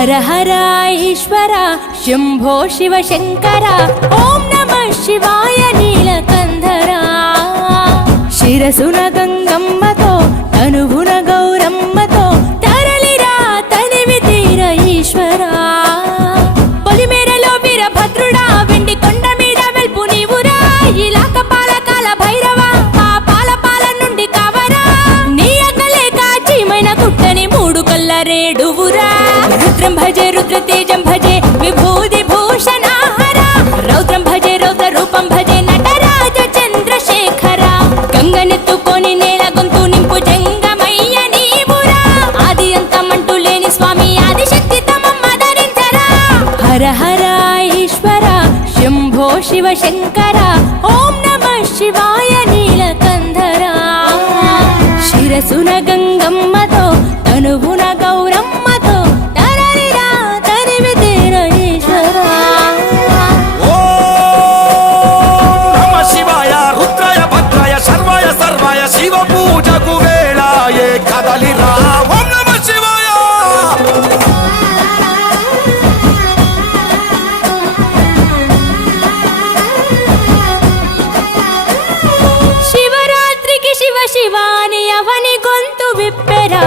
హర హర ఈశ్వర శంభో శివ శంకర ఓం నమః శివాయ నీలకంధర శిరసున గంగమ్మతో తనువున గౌరమ్మతో తరలిరా తనివి తీర ఈశ్వర పొలిమేరలో వీరభద్రుడా వెండి కొండ మీద వెల్పు నీవురా ఇలాక పాలకాల భైరవ ఆ పాల నుండి కావరా నీ అగ్గలేక చీమైన కుట్టని మూడు కళ్ళ రేడువురా రుద్రం భజే రుద్ర తేజం భజే విభూది భూషణ హర రౌద్రం భజే రౌద్ర రూపం భజే నటరాజ చంద్రశేఖర గంగనెత్తుకొని నేల గొంతు నింపు జంగమయ్య నీవురా ఆది అంతమంటూ లేని స్వామి ఆదిశక్తి తమమ్మ ధరించరా హర హర ఈశ్వర శంభో శివ శంకర ఓం నమః శివాయ నీలకంధర శిరసున గంగమ్మతో తనువున గౌరమ్మతో తరలిరా తనివి తీర ఈశ్వర నమ శివాయ రుద్రాయ భద్రాయ శర్వాయ సర్వాయ శివ పూజకు వేళాయే కదలిరా ఓం నమ శివాయ శివరాత్రికి శివ శివాని అవని గొంతు విప్పెరా